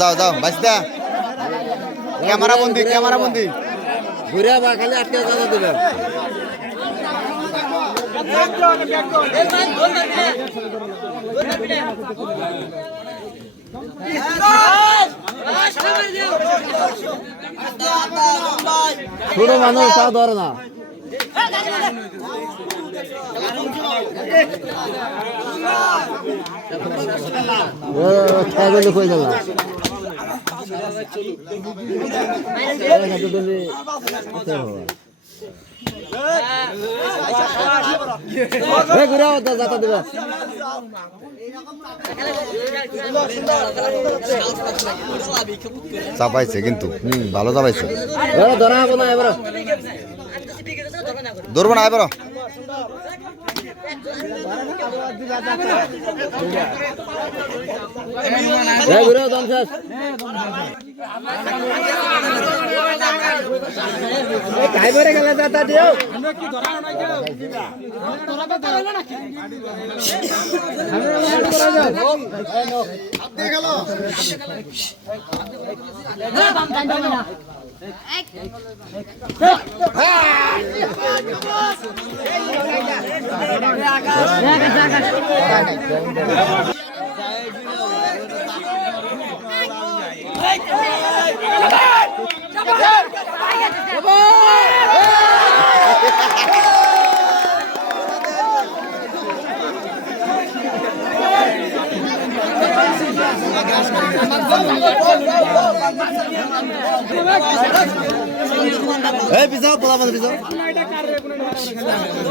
যাও যাও বাঁচতা ক্যামেরা বন্দি ক্যামেরা বন্দি। ঘুরে বা খালি আটকে কথা দেবে। ছোট মানুষ, তা ধরে না। ছাগল কই গেল ঘুরে যাতা দেবে চাপাইছে কিন্তু। ভালো চাপাইছে। ধরা হব না এবার ধরবো না এবার যাতা এই পিছাও পোলা মাঝে পিছাও।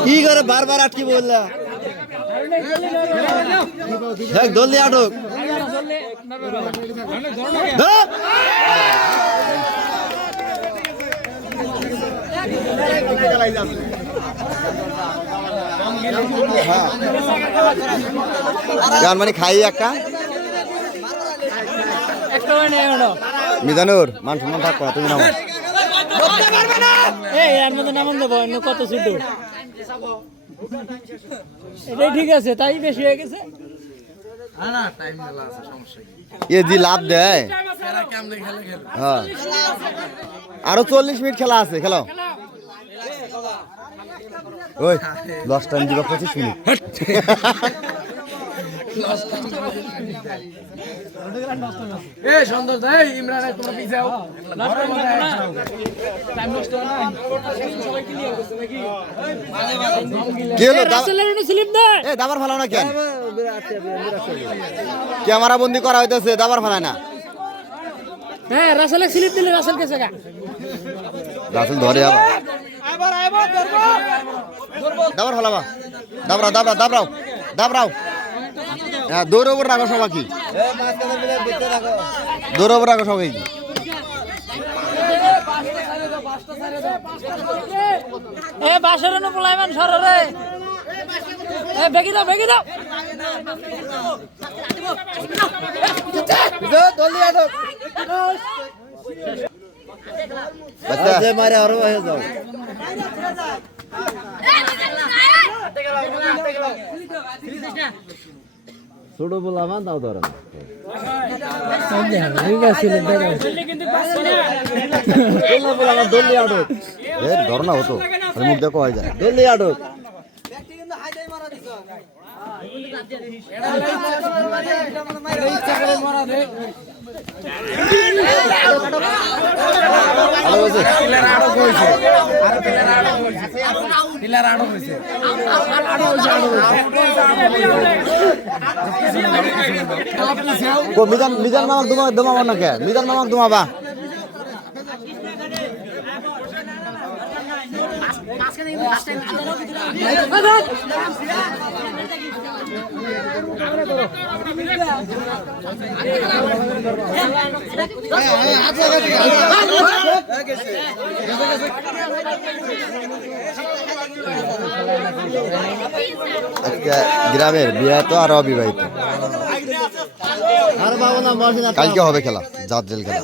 কি করে বারবার আটকি বললা দেখ দলি আটক। গান মানে খাই একটা। মিজানুর, মান সম্মান থাকো তুমি নামো। এই এর মধ্যে নামান দেবো কত ছোট এটাই ঠিক আছে তাই বেশি হয়ে গেছে। এ দি লাভ দেয়। হ্যাঁ। আরও চল্লিশ মিনিট খেলা আছে খেলো। ওই দশ টাইম দিবা পঁচিশ মিনিট। এই সুন্দর এই ইমরান তোমরা পিছাও কি দাবার ফেলাও না কেন? ক্যামেরা বন্দি করা হইতেছে দাবার ফেলায় না। হ্যাঁ রাসেলের স্লিপ দিলে রাসেল কেসে গা? রাসেল ধরে আবার। দাবার ফেলাবা। দাবরাও দাবরাও দাবরাও দাবরাও হ্যাঁ দৌড় ওপর রাখো সবাই কি? দৌড় ওপর রাখো সবাই এ বাসের পোলাইমান সররে এ বেগি দাও বেগি দাও। বাচ্চা। মারে আরও হয়ে যাও। ছোট বলা মান তাও ধরে না। বললা বলা। আমার দলি আটক এ ধর না হতো আমি মুখ দেখো হয়ে যায় দলি আটক ভালো হয়েছে। কো মিজান মিজান মামাক দুমা দুমাবা না কে মিজান মামাক দুমাবা। গ্রামের বিয়ে তো আর অবিবাহিত। কালকে হবে খেলা জাত জেল খেলা।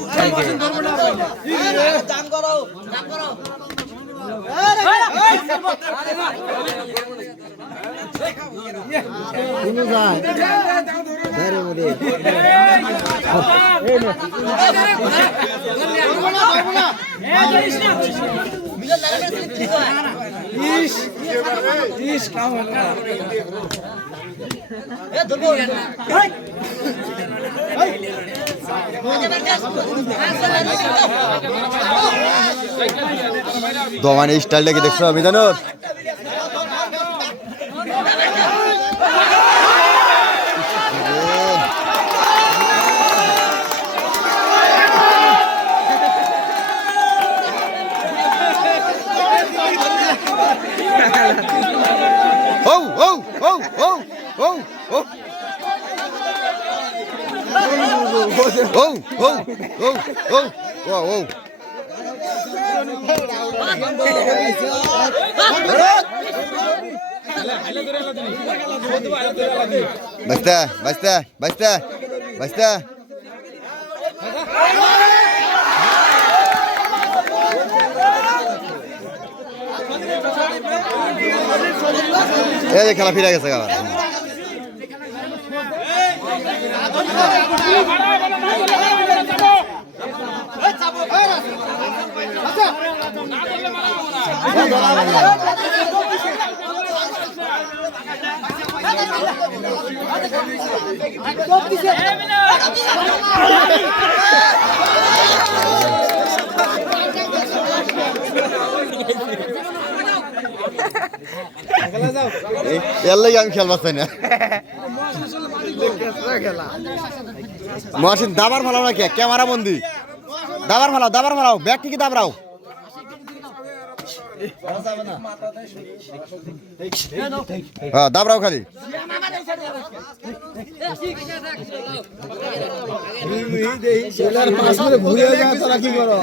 ধারে মধ্যে দমানের স্টাইলটা কি দেখছ আমি ও ও ও ও ও ও Oh, oh, oh, oh, oh, oh. Basta, basta, basta, basta. এই যে খেলা ফিরে গেছে আবার এর লাগে আমি খেলবার চাই না। মহাসিন, দাবার ফালাও না কে ক্যামেরা বন্দি। দাবার ফালাও দাবার ফালাও ব্যাগ কি দাবরাও? হ্যাঁ দাবরাও খালি। ঘুরে তোরা কি করো?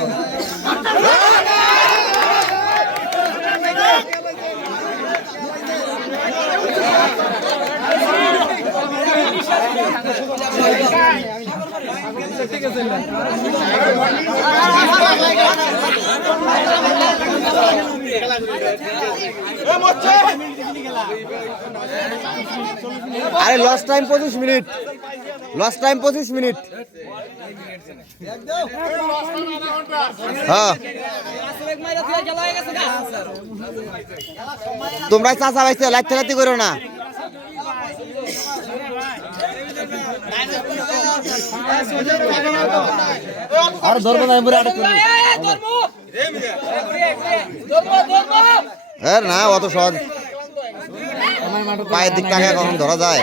আরে লস টাইম পঁচিশ মিনিট লস টাইম পঁচিশ মিনিট হ্যাঁ। তোমরা চাষা বাইছে লাইতে লাইতে করো না। আর ধরবো না এমনি আটক করব এর না, অত সহজ। পায়ের দিক টাকা কখন ধরা যায়?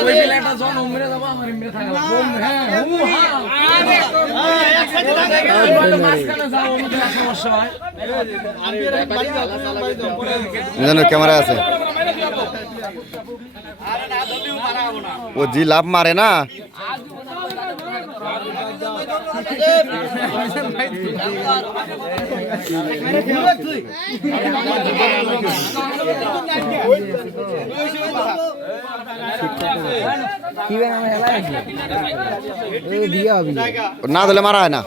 ওই বেলাটা জন উমরে যাব আমার ইমরে থাকবে বোম হ্যাঁ হ্যাঁ যাও সমস্যা হয়। ক্যামেরা আছে। ও জি লাভ মারে না। না দিলে মারা হয় না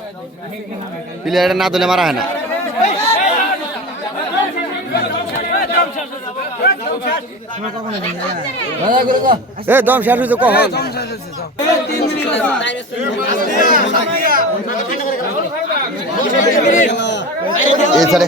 প্লেয়ারে না দিলে মারা হয় না এ দম শেষ হয়েছে কখন এই সাইডে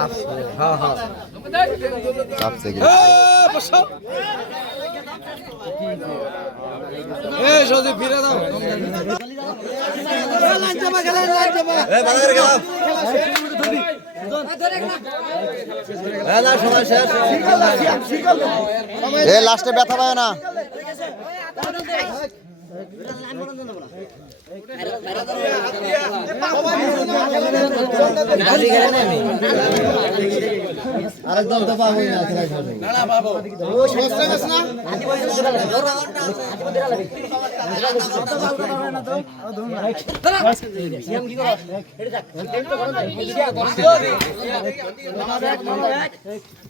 জীবনে খেলছে এগুলা। তারপরে ধরো না করে দিবা, মিজান, মিজান, হ্যাঁ? খেলা বলা হব না, না, মিজানে দুম দিয়ে দিবা। না ধরলে মারবার পাবো না চাপছে কি? না সময় শেষ এ লাস্টে ব্যথা পায় না আরেকদম তো পাবোই না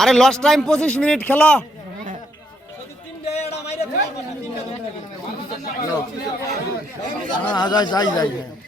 আরে লস টাইম পঁচিশ মিনিট খেলা। যাই যাই এই বেলে তুই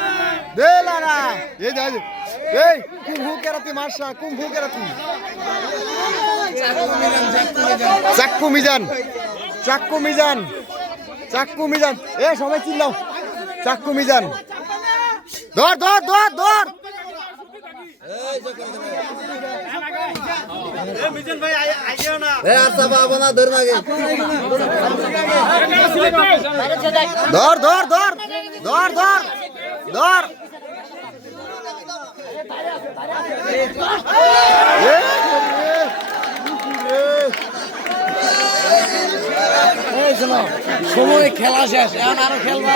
দে লারা। এই যা এই কুম্ভু কেরাতি মারসা কুম্ভু কেরাতি। চাক্কু মিজান চাক্কু মিজান চাক্কু মিজান। এ সবাই চিল্লাও। চাক্কু মিজান। ধর ধর ধর ধর ধর ধর ধর ধর ধর। ধর। সময় খেলা শেষ এখন আরও খেলবা।